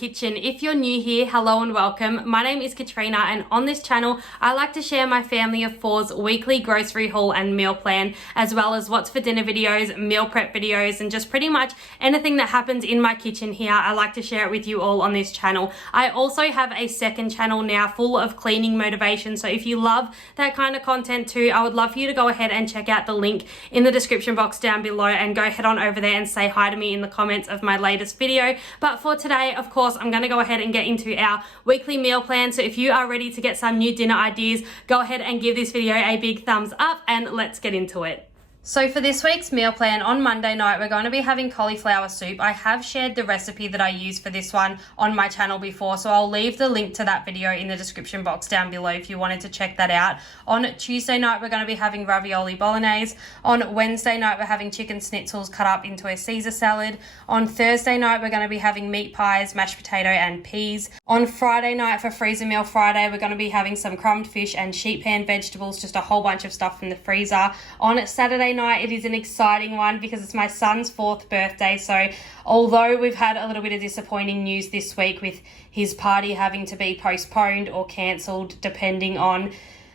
kitchen. If you're new here, hello and welcome. My name is Katrina, and on this channel I like to share my family of four's weekly grocery haul and meal plan, as well as what's for dinner videos, meal prep videos, and just pretty much anything that happens in my kitchen here. I like to share it with you all on this channel. I also have a second channel now full of cleaning motivation, so if you love that kind of content too, I would love for you to go ahead and check out the link in the description box down below and go head on over there and say hi to me in the comments of my latest video. But for today, of course, I'm going to go ahead and get into our weekly meal plan. So if you are ready to get some new dinner ideas, go ahead and give this video a big thumbs up and let's get into it. So for this week's meal plan, on Monday night, we're going to be having cauliflower soup. I have shared the recipe that I use for this one on my channel before, so I'll leave the link to that video in the description box down below if you wanted to check that out. On Tuesday night, we're going to be having ravioli bolognese. On Wednesday night, we're having chicken schnitzels cut up into a Caesar salad. On Thursday night, we're going to be having meat pies, mashed potato and peas. On Friday night, for Freezer Meal Friday, we're going to be having some crumbed fish and sheet pan vegetables, just a whole bunch of stuff from the freezer. On Saturday night, it is an exciting one because it's my son's 4th birthday. So although we've had a little bit of disappointing news this week with his party having to be postponed or cancelled depending on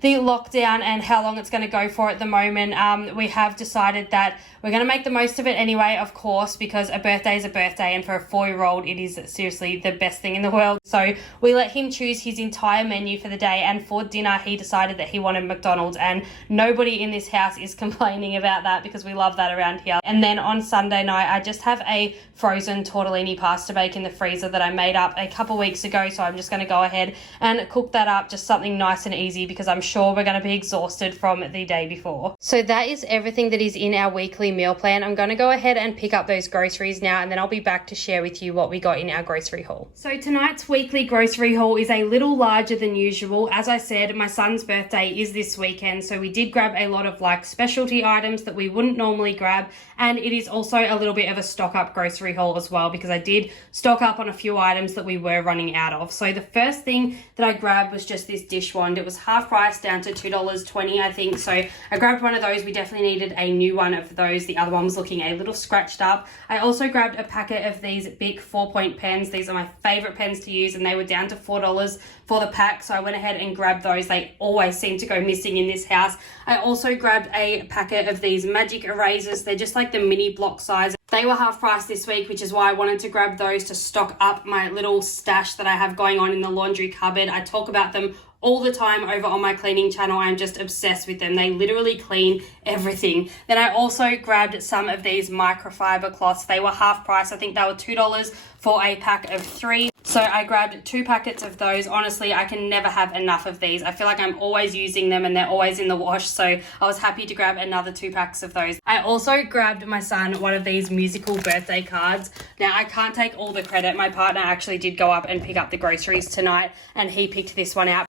the lockdown and how long it's going to go for at the moment, we have decided that we're going to make the most of it anyway, of course, because a birthday is a birthday, and for a 4-year-old it is seriously the best thing in the world. So we let him choose his entire menu for the day, and for dinner he decided that he wanted McDonald's, and nobody in this house is complaining about that because we love that around here. And then on Sunday night, I just have a frozen tortellini pasta bake in the freezer that I made up a couple weeks ago, so I'm just going to go ahead and cook that up, just something nice and easy because I'm sure we're going to be exhausted from the day before. So that is everything that is in our weekly meal plan. I'm going to go ahead and pick up those groceries now, and then I'll be back to share with you what we got in our grocery haul. So tonight's weekly grocery haul is a little larger than usual. As I said, my son's birthday is this weekend, so we did grab a lot of like specialty items that we wouldn't normally grab, and it is also a little bit of a stock up grocery haul as well because I did stock up on a few items that we were running out of. So the first thing that I grabbed was just this dish wand. It was half price down to $2.20, I think. So I grabbed one of those. We definitely needed a new one of those. The other one was looking a little scratched up. I also grabbed a packet of these big 4-point pens. These are my favorite pens to use, and they were down to $4 for the pack. So I went ahead and grabbed those. They always seem to go missing in this house. I also grabbed a packet of these magic erasers. They're just like the mini block size. They were half price this week, which is why I wanted to grab those to stock up my little stash that I have going on in the laundry cupboard. I talk about them all the time over on my cleaning channel. I'm just obsessed with them. They literally clean everything. Then I also grabbed some of these microfiber cloths. They were half price. I think they were $2 for a pack of 3. So I grabbed 2 packets of those. Honestly, I can never have enough of these. I feel like I'm always using them and they're always in the wash. So I was happy to grab another 2 packs of those. I also grabbed my son one of these musical birthday cards. Now, I can't take all the credit. My partner actually did go up and pick up the groceries tonight, and he picked this one out.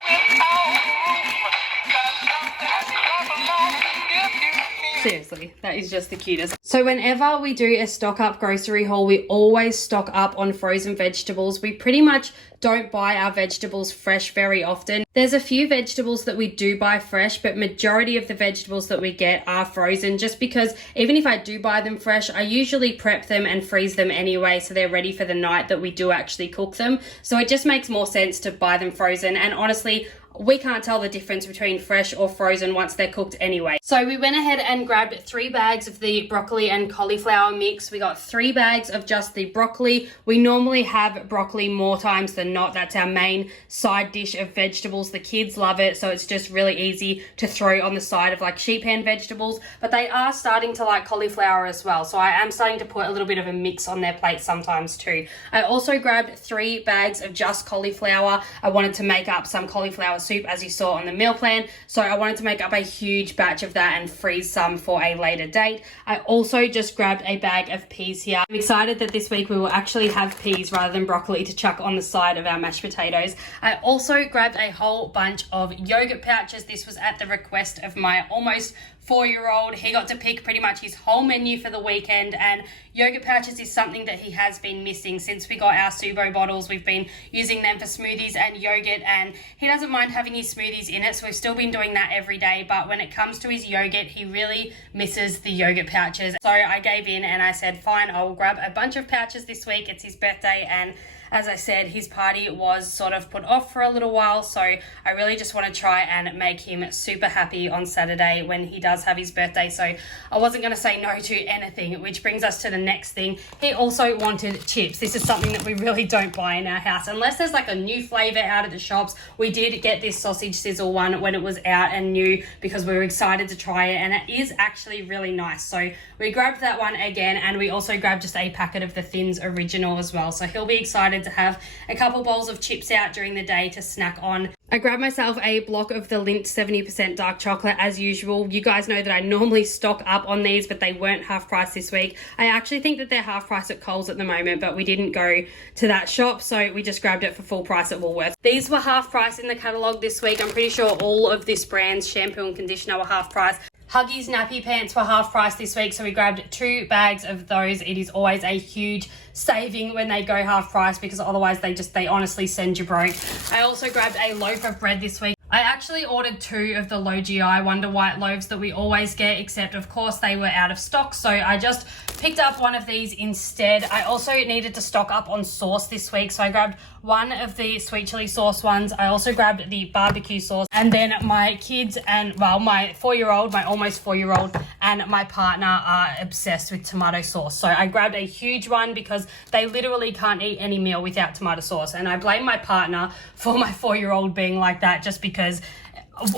Seriously, that is just the cutest. So whenever we do a stock up grocery haul, we always stock up on frozen vegetables. We pretty much don't buy our vegetables fresh very often. There's a few vegetables that we do buy fresh, but majority of the vegetables that we get are frozen, just because even if I do buy them fresh, I usually prep them and freeze them anyway, so they're ready for the night that we do actually cook them. So it just makes more sense to buy them frozen, and honestly, we can't tell the difference between fresh or frozen once they're cooked anyway. So we went ahead and grabbed 3 bags of the broccoli and cauliflower mix. We got 3 bags of just the broccoli. We normally have broccoli more times than not. That's our main side dish of vegetables. The kids love it, so it's just really easy to throw on the side of like sheet pan vegetables, but they are starting to like cauliflower as well. So I am starting to put a little bit of a mix on their plate sometimes too. I also grabbed 3 bags of just cauliflower. I wanted to make up some cauliflower soup, as you saw on the meal plan, so I wanted to make up a huge batch of that and freeze some for a later date. I also just grabbed a bag of peas here. I'm excited that this week we will actually have peas rather than broccoli to chuck on the side of our mashed potatoes. I also grabbed a whole bunch of yogurt pouches. This was at the request of my almost 4-year-old. He got to pick pretty much his whole menu for the weekend, and yogurt pouches is something that he has been missing since we got our Subo bottles. We've been using them for smoothies and yogurt, and he doesn't mind having his smoothies in it, so we've still been doing that every day. But when it comes to his yogurt, he really misses the yogurt pouches. So I gave in and I said, fine, I will grab a bunch of pouches this week. It's his birthday, and as I said, his party was sort of put off for a little while, so I really just want to try and make him super happy on Saturday when he does have his birthday. So I wasn't going to say no to anything, which brings us to the next thing. He also wanted chips. This is something that we really don't buy in our house unless there's like a new flavor out at the shops. We did get this sausage sizzle one when it was out and new because we were excited to try it, and it is actually really nice. So we grabbed that one again, and we also grabbed just a packet of the Thins Original as well. So he'll be excited to have a couple bowls of chips out during the day to snack on. I grabbed myself a block of the Lindt 70% dark chocolate as usual. You guys know that I normally stock up on these, but they weren't half price this week. I actually think that they're half price at Coles at the moment, but we didn't go to that shop, so we just grabbed it for full price at Woolworths. These were half price in the catalogue this week. I'm pretty sure all of this brand's shampoo and conditioner were half price. Huggies nappy pants were half price this week, so we grabbed 2 bags of those. It is always a huge saving when they go half price because otherwise they honestly send you broke. I also grabbed a loaf of bread this week. I actually ordered 2 of the low GI Wonder White loaves that we always get, except of course they were out of stock, so I just picked up one of these instead. I also needed to stock up on sauce this week, so I grabbed one of the sweet chili sauce ones. I also grabbed the barbecue sauce, and then my kids and, well, my almost 4-year-old and my partner are obsessed with tomato sauce. So I grabbed a huge one because they literally can't eat any meal without tomato sauce, and I blame my partner for my 4-year-old being like that, just because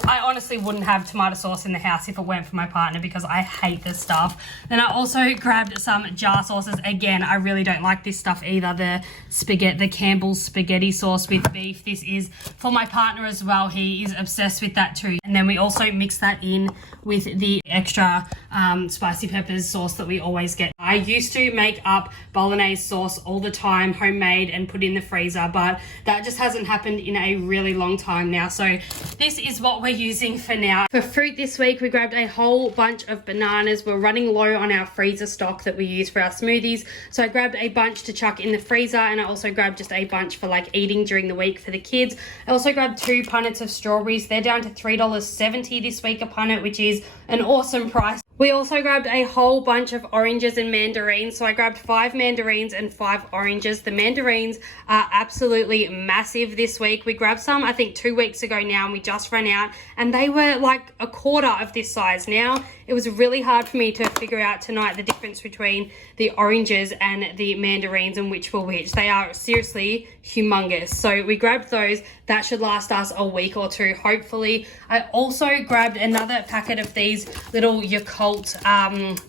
I honestly wouldn't have tomato sauce in the house if it weren't for my partner because I hate this stuff. Then I also grabbed some jar sauces. Again, I really don't like this stuff either. The Campbell's spaghetti sauce with beef. This is for my partner as well. He is obsessed with that too. And then we also mix that in with the extra spicy peppers sauce that we always get. I used to make up bolognese sauce all the time, homemade, and put in the freezer, but that just hasn't happened in a really long time now. So this is what we're using for now. For fruit this week, we grabbed a whole bunch of bananas. We're running low on our freezer stock that we use for our smoothies, so I grabbed a bunch to chuck in the freezer, and I also grabbed just a bunch for like eating during the week for the kids. I also grabbed 2 punnets of strawberries. They're down to $3.70 this week a punnet, which is an awesome price. We also grabbed a whole bunch of oranges and mandarins. So I grabbed 5 mandarins and 5 oranges. The mandarins are absolutely massive this week. We grabbed some, I think 2 weeks ago now, and we just ran out, and they were like a quarter of this size. Now, it was really hard for me to figure out tonight the difference between the oranges and the mandarins and which were which. They are seriously humongous. So we grabbed those. That should last us a week or 2, hopefully. I also grabbed another packet of these little Yakult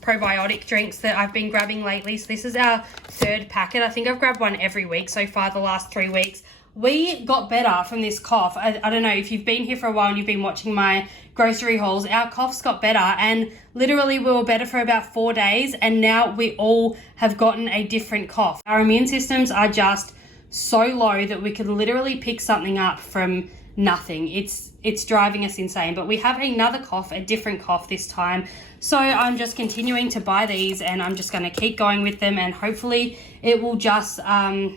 probiotic drinks that I've been grabbing lately. So this is our 3rd packet. I think I've grabbed one every week so far the last 3 weeks. We got better from this cough. I don't know if you've been here for a while and you've been watching my grocery hauls. Our coughs got better, and literally we were better for about 4 days, and now we all have gotten a different cough. Our immune systems are just so low that we could literally pick something up from nothing. It's driving us insane. But we have another cough, a different cough this time. So I'm just continuing to buy these, and I'm just going to keep going with them, and hopefully it will just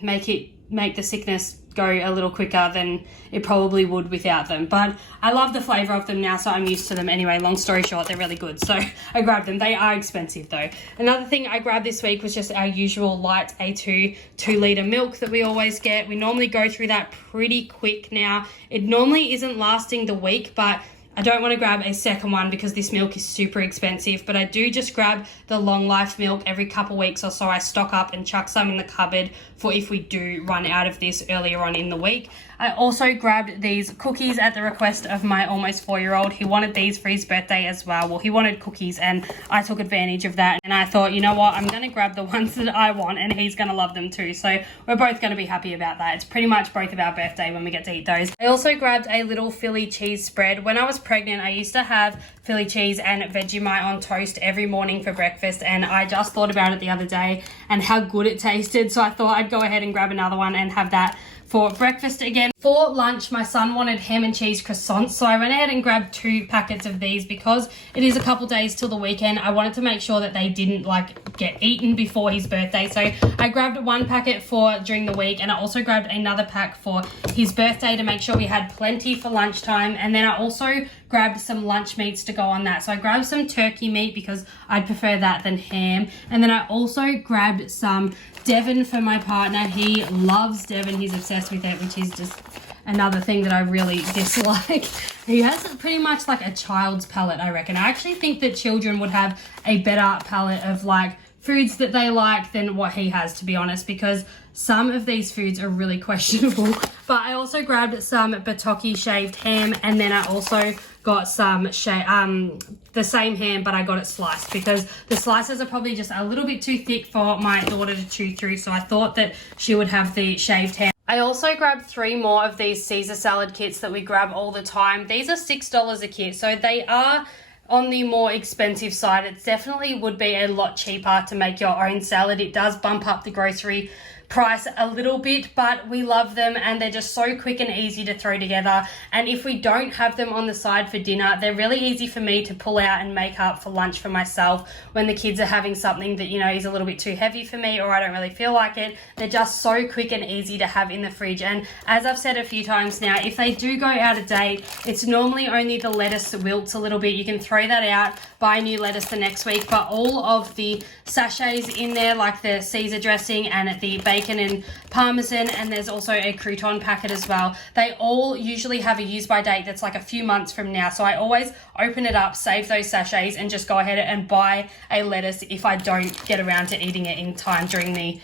make the sickness go a little quicker than it probably would without them. But I love the flavor of them now, so I'm used to them anyway. Long story short, they're really good, so I grabbed them. They are expensive though. Another thing I grabbed this week was just our usual light A2 2-litre milk that we always get. We normally go through that pretty quick now. It normally isn't lasting the week, but I don't want to grab a second one because this milk is super expensive, but I do just grab the long life milk every couple weeks or so. I stock up and chuck some in the cupboard for if we do run out of this earlier on in the week. I also grabbed these cookies at the request of my almost 4-year-old. He wanted these for his birthday as well. Well, he wanted cookies, and I took advantage of that. And I thought, you know what, I'm going to grab the ones that I want, and he's going to love them too. So we're both going to be happy about that. It's pretty much both of our birthday when we get to eat those. I also grabbed a little Philly cheese spread. When I was pregnant, I used to have Philly cheese and Vegemite on toast every morning for breakfast, and I just thought about it the other day and how good it tasted. So I thought I'd go ahead and grab another one and have that for breakfast again. For lunch, my son wanted ham and cheese croissants, so I went ahead and grabbed 2 packets of these because it is a couple days till the weekend. I wanted to make sure that they didn't like get eaten before his birthday, so I grabbed 1 packet for during the week, and I also grabbed another pack for his birthday to make sure we had plenty for lunchtime. And then I also grabbed some lunch meats to go on that. So I grabbed some turkey meat because I'd prefer that than ham, and then I also grabbed some Devon for my partner. He loves Devon, he's obsessed with it, which is just another thing that I really dislike. He has pretty much like a child's palate, I reckon. I actually think that children would have a better palate of like foods that they like than what he has, to be honest, because some of these foods are really questionable. But I also grabbed some Bataki shaved ham, and then I also got some the same ham, but I got it sliced because the slices are probably just a little bit too thick for my daughter to chew through, so I thought that she would have the shaved ham. I also grabbed 3 more of these Caesar salad kits that we grab all the time. These are $6 a kit, so they are on the more expensive side. It definitely would be a lot cheaper to make your own salad. It does bump up the grocery price a little bit, but we love them and they're just so quick and easy to throw together. And if we don't have them on the side for dinner, they're really easy for me to pull out and make up for lunch for myself when the kids are having something that, you know, is a little bit too heavy for me or I don't really feel like it. They're just so quick and easy to have in the fridge. And as I've said a few times now, if they do go out of date, it's normally only the lettuce that wilts a little bit. You can throw that out, buy new lettuce the next week, but all of the sachets in there, like the Caesar dressing and the bacon and parmesan, and there's also a crouton packet as well, they all usually have a use by date that's like a few months from now. So I always open it up, save those sachets, and just go ahead and buy a lettuce if I don't get around to eating it in time during the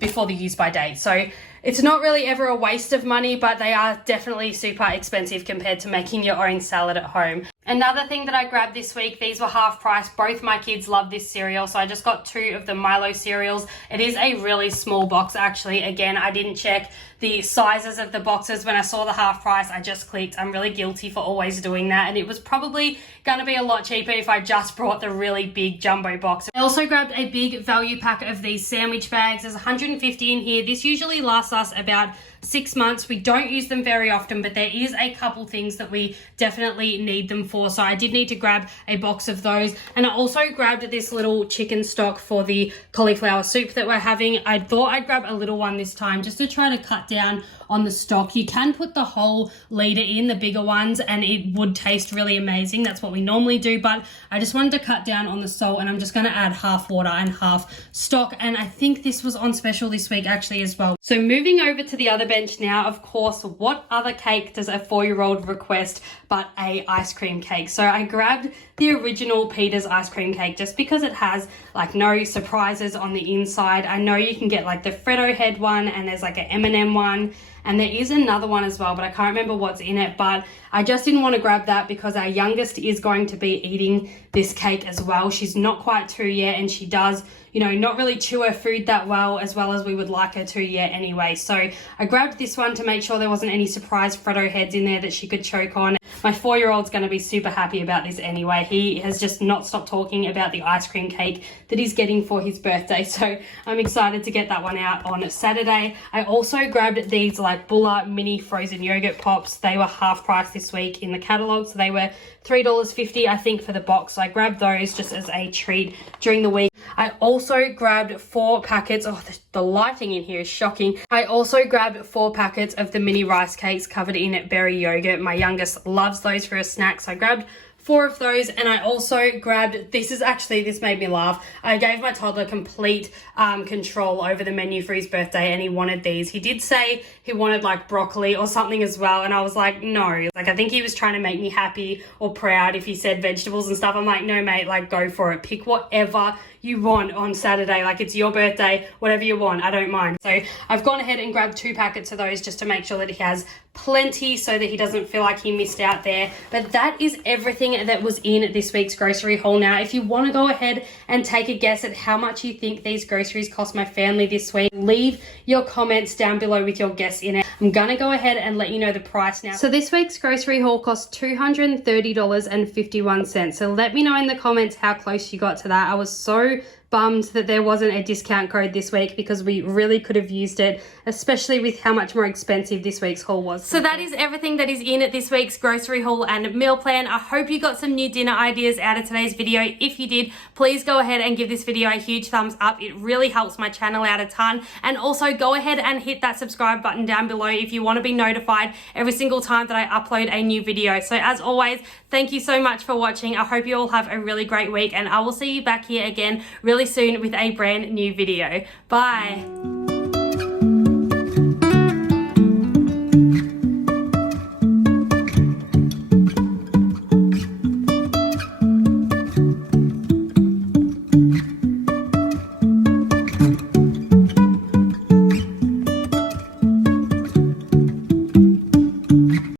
before the use by date. So it's not really ever a waste of money, but they are definitely super expensive compared to making your own salad at home. Another thing that I grabbed this week, these were half price. Both my kids love this cereal, so I just got 2 of the Milo cereals. It is a really small box, actually. Again, I didn't check the sizes of the boxes. When I saw the half price, I just clicked. I'm really guilty for always doing that, and it was probably going to be a lot cheaper if I just brought the really big jumbo box. I also grabbed a big value pack of these sandwich bags. There's 150 in here. This usually lasts us about 6 months. We don't use them very often, but there is a couple things that we definitely need them for, so I did need to grab a box of those. And I also grabbed this little chicken stock for the cauliflower soup that we're having. I thought I'd grab a little one this time just to try to cut down on the stock. You can put the whole liter in, the bigger ones, and it would taste really amazing. That's what we normally do, but I just wanted to cut down on the salt, and I'm just going to add half water and half stock. And I think this was on special this week actually as well. So moving over to the other bench now, of course, what other cake does a 4-year-old request but a ice cream cake? So I grabbed the original Peter's ice cream cake just because it has like no surprises on the inside. I know you can get like the Freddo head one, and there's like an M&M one, and there is another one as well, but I can't remember what's in it. But I just didn't want to grab that because our youngest is going to be eating this cake as well. She's not quite 2 yet, and she does, you know, not really chew her food that well as we would like her to yet anyway. So I grabbed this one to make sure there wasn't any surprise Freddo heads in there that she could choke on. My 4-year-old's going to be super happy about this anyway. He has just not stopped talking about the ice cream cake that he's getting for his birthday. So I'm excited to get that one out on Saturday. I also grabbed these like Bulla mini frozen yogurt pops. They were half price this week in the catalogue. So they were $3.50, I think, for the box. So I grabbed those just as a treat during the week. I also grabbed 4 packets. Oh, the lighting in here is shocking. I also grabbed 4 packets of the mini rice cakes covered in berry yogurt. My youngest loves those for a snack, so I grabbed 4 of those. And I also grabbed, this made me laugh. I gave my toddler complete control over the menu for his birthday, and he wanted these. He did say he wanted like broccoli or something as well, and I was like, no. Like, I think he was trying to make me happy or proud if he said vegetables and stuff. I'm like, no mate, like go for it. Pick whatever you want on Saturday. Like, it's your birthday, whatever you want, I don't mind. So I've gone ahead and grabbed 2 packets of those just to make sure that he has plenty so that he doesn't feel like he missed out there. But that is everything that was in this week's grocery haul. Now, if you want to go ahead and take a guess at how much you think these groceries cost my family this week, leave your comments down below with your guess in it. I'm gonna go ahead and let you know the price now. So this week's grocery haul cost $230.51. So let me know in the comments how close you got to that. I was so bummed that there wasn't a discount code this week because we really could have used it, especially with how much more expensive this week's haul was. So that is everything that is in this week's grocery haul and meal plan. I hope you got some new dinner ideas out of today's video. If you did, please go ahead and give this video a huge thumbs up. It really helps my channel out a ton. And also go ahead and hit that subscribe button down below if you want to be notified every single time that I upload a new video. So as always, thank you so much for watching. I hope you all have a really great week, and I will see you back here again really soon with a brand new video. Bye.